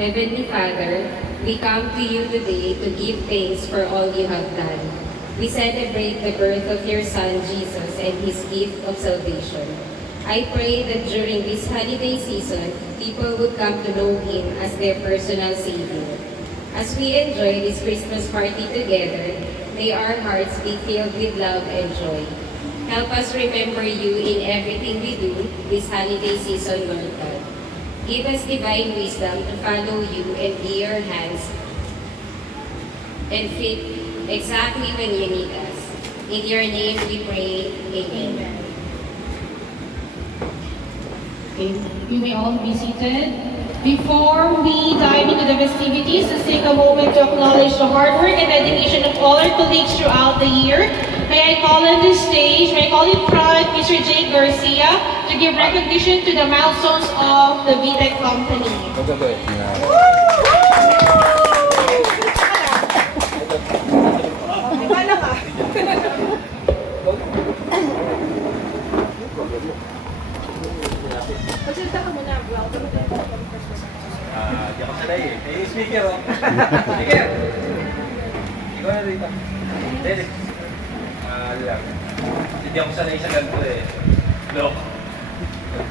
Heavenly Father, we come to you today to give thanks for all you have done. We celebrate the birth of your Son, Jesus, and his gift of salvation. I pray that during this holiday season, people would come to know him as their personal Savior. As we enjoy this Christmas party together, may our hearts be filled with love and joy. Help us remember you in everything we do this holiday season, Lord God. Give us divine wisdom to follow you and be your hands and fit exactly when you need us. In your name we pray, Amen. Okay, you may all be seated. Before we dive into the festivities, let's take a moment to acknowledge the hard work and dedication of all our colleagues throughout the year. May I call on this stage, may I call in front Mr. Jake Garcia to give recognition to the milestones of the VTech company. Magsalita ka muna, welcome to the Di ako sanay eh. Eh, yung speaker oh. Speaker! Ikaw na dito. Hindi. Ano lang. Hindi ako sanay sa ganito eh. Look.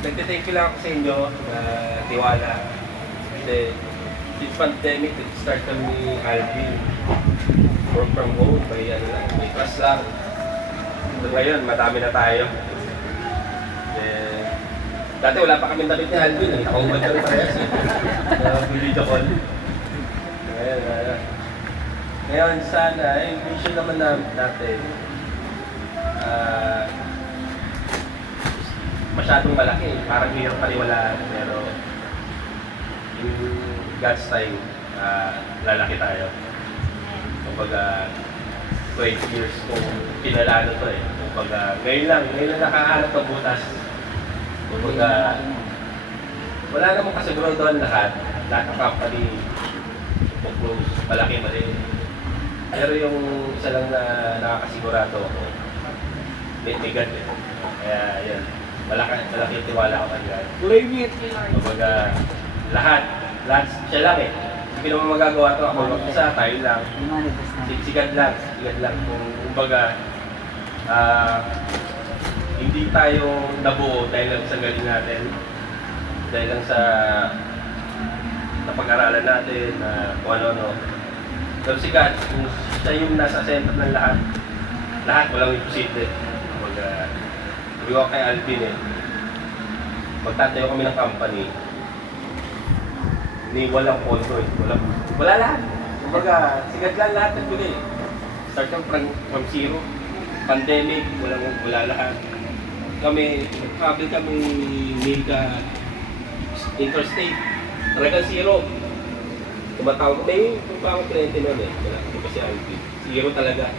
Nagtitake ko lang ako sa inyo na tiwala. Kasi since pandemic, start kami ni Alvin. Work from home, may class lang. So ngayon, madami na tayo. Dati wala pa kami damit ni Alvin eh. Ako ba rin parehas eh. Video call. Ngayon sana, yung vision naman natin, masyadong malaki. Parang hirap paniwalaan. Pero in God's time, lalaki tayo. Kumbaga, 20 years kung pinalano to eh. Kumbaga, ngayon lang nakahanap ng butas. Kumbaga, wala namang kasiguraduhan lahat ng company, close, malaki mali. Pero yung isa lang na nakakasigurado ako, may God eh. Kaya yan, malaki yung tiwala ko kay God. Blame it! Kumbaga, lahat siya lang eh. Hindi naman magagawa ito ako, isa, tayo lang. Si God lang. Kumbaga, hindi tayo nabuo dahil lang sa galing natin, dahil lang sa pag-aralan natin, kung ano-ano. Pero si God, siya yung nasa center ng lahat walang imposible. Sabi ko kay Alvin eh, magtatayo kami ng company, hindi walang pondo eh, wala lahat. Kumbaga, si God lang lahat nagbigay. Start from zero, pandemic, wala lahat. Kami mega interstate, talagang zero. Tumatawag, may pang kliyente nun eh, wala ko kasi Alvin. Zero talaga.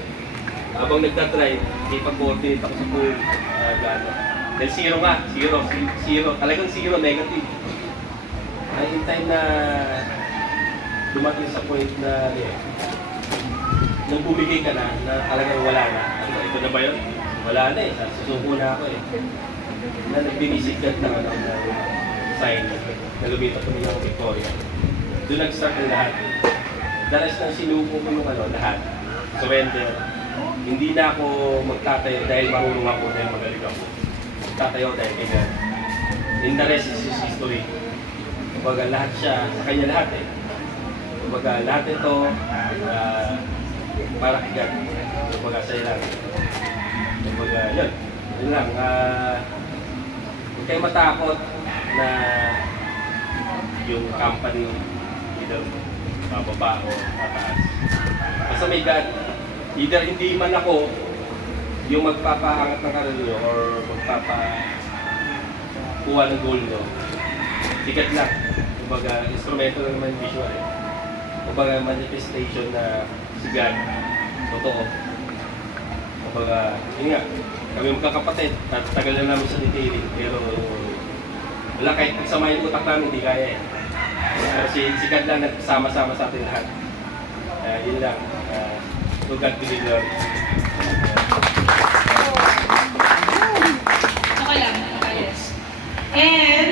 Habang nagtatry, may pag-coordinate ako sa pool, gano'n. Dahil zero, talagang zero, negative. Ay, in time na dumating sa point na nang bumigay ka na talagang wala na. Ito na ba yun? Wala na eh, susuko na ako eh. Na nagbinisigad ng sign na lumipat kami ng Victoria. Doon nag-start ang lahat. The rest ng sinuko ko yung lahat. Surrender. Hindi na ako magtatayo dahil marunong ako, dahil magaling ako. Magtatayo dahil kay God. In the rest is His history. Kumbaga lahat siya, sa kanya lahat eh. Kumbaga lahat ito, para kay God. Kumbaga sa'yo lang. Kumbaga yun lang. Huwag kayo matakot na yung company either bababa o tataas. Basta may God, either hindi man ako yung magpapaangat ng karir nyo or magpapakuha ng goal nyo. Sikat lang. Kumbaga, instrumento lang naman visual eh. Kumbaga, manifestation na si God, totoo. Kumbaga, yun nga, kami magkakapatid, tagal na namin sa detailing, pero wala, kahit pagsamahin utak namin, hindi kaya eh. Pero si God lang nagsama-sama sa atin lahat. Yun lang. To God be the glory. Okay lang, yes. And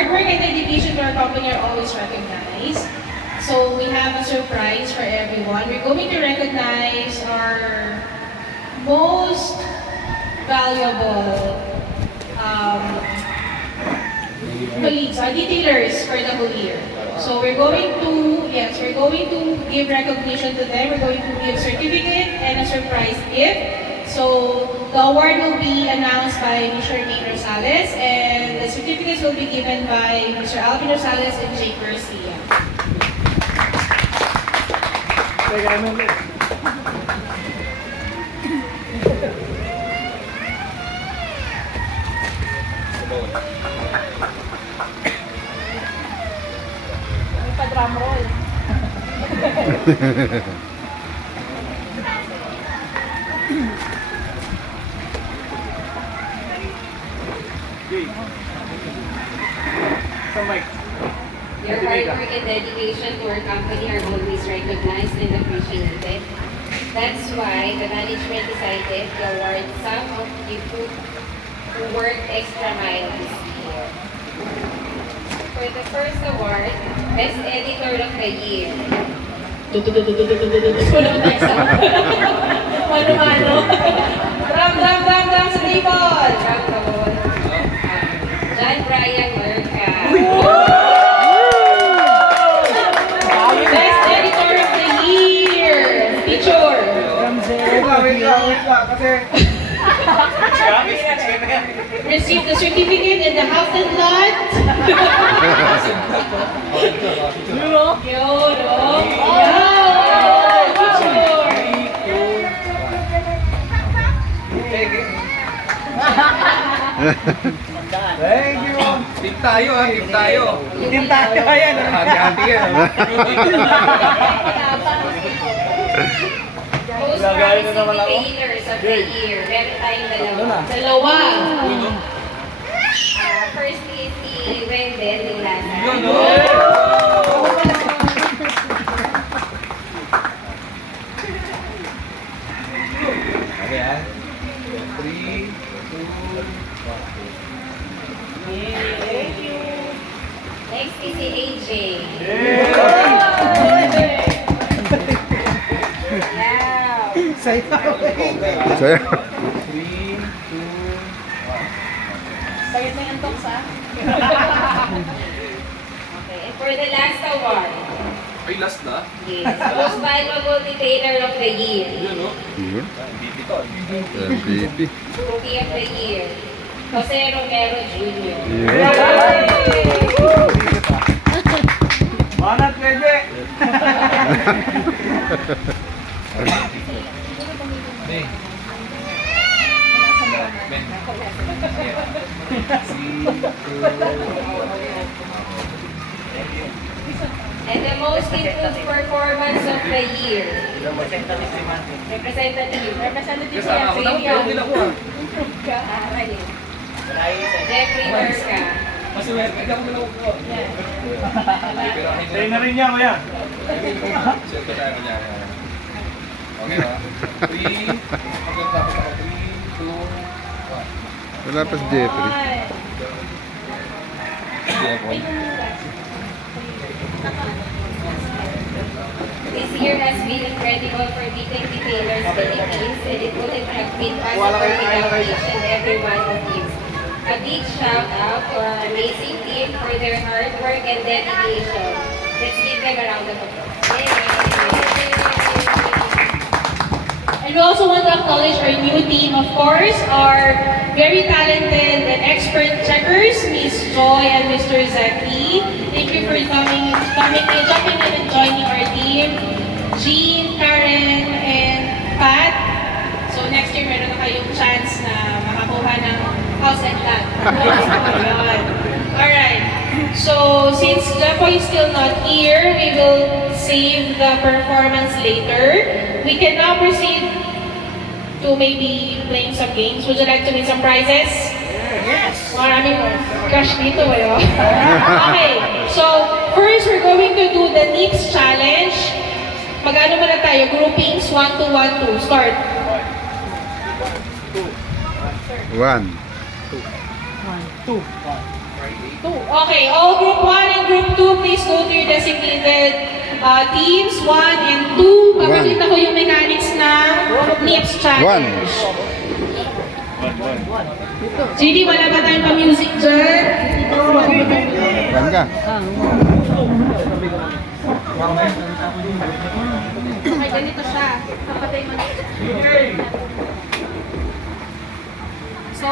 hard work and dedication to our company are always recognized. So we have a surprise for everyone. We're going to recognize our most valuable colleagues, our detailers for the whole year. So we're going to give recognition to them. We're going to give certificate and a surprise gift. So the award will be announced by Mr. Maine Rosales, and the certificates will be given by Mr. Alvin Rosales and Jake Garcia. May pa-drum roll. Your hard work and dedication to our company are always recognized and appreciated. That's why the management decided to award some of you who worked extra mile this year. For the first award, Best Editor of the Year. Mano-mano. Drum sa table. John Brian Merca. Best Editor of the Year. Picture. Received the certificate in the house and lot. Yun, Thank you. Team tayo ha, team tayo. Team tayo, ayan. Hati-hati yan. Most promising retailers of the year. Meron tayong dalawa. Dalawa. First is si Wendell Lulasa. Okay ha. 3, 2, 1. Next is si AJ. Wow. Saya. 3, 2, 1. Sayad na yung toks, ha? Okay, and for the last award, Ay, last na? yes, Most Valuable Retailer of the Year. Yun o. MVP to. MVP. Rookie of the Year, Jose Romero Jr. Manat, pwede. And the Most Improved Performance of the Year. Representative. Representative Kasama ako. Dapat meron din ako ha. Jeffrey Merca. Mas meron. Hindi ako nalaw ko. Tayo na rin niya, kuya. Set ko tayo niya. Okay ha. 3, hanggang tapos ako. 3, 2, 1. Wala pa si Jeffrey. This year has been incredible for Bitin Retailers Philippines, and it wouldn't have been possible without each and every one of you. A big shout out to our amazing team for their hard work and dedication. Let's give them a round of applause. Yay! And we also want to acknowledge our new team, of course, our very talented and expert checkers, Miss Joy and Mr. Zaki. Thank you for jumping in and joining our team. Jean, Karen, and Pat. So next year, meron na kayong chance na makakuha ng house and lot. Alright. So since Jepo is still not here, we will save the performance later. We can now proceed to maybe playing some games. Would you like to win some prizes? Yes! Maraming cash dito eh. Okay, so first we're going to do the NIPS challenge. Mag-ano muna tayo? Groupings 1, 2, 1, 2. Start. 1, Two. Okay, all group 1 and group 2, please go to your designated teams, 1 and 2. Papakita ko yung mechanics na NIPS challenge. JD, wala ba tayong pa-music dyan? One ka. Okay, ganito siya. Kapatay mo na. So,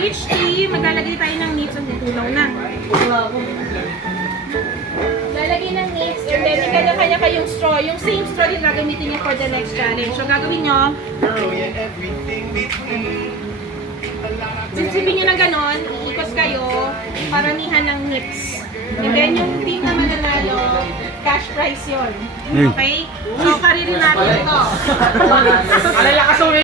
each team, maglalagay tayo ng nips. Ang tutulaw na. Lalagay ng nips and then may kanya-kanya kayong straw. Yung same straw din gagamitin niyo for the next challenge. So, gagawin nyo. Sisipin nyo na ganon, iikot kayo, paramihan ng nips. And then yung team na mananalo, cash prize yun. Okay? So, karirin natin ito. Alalakas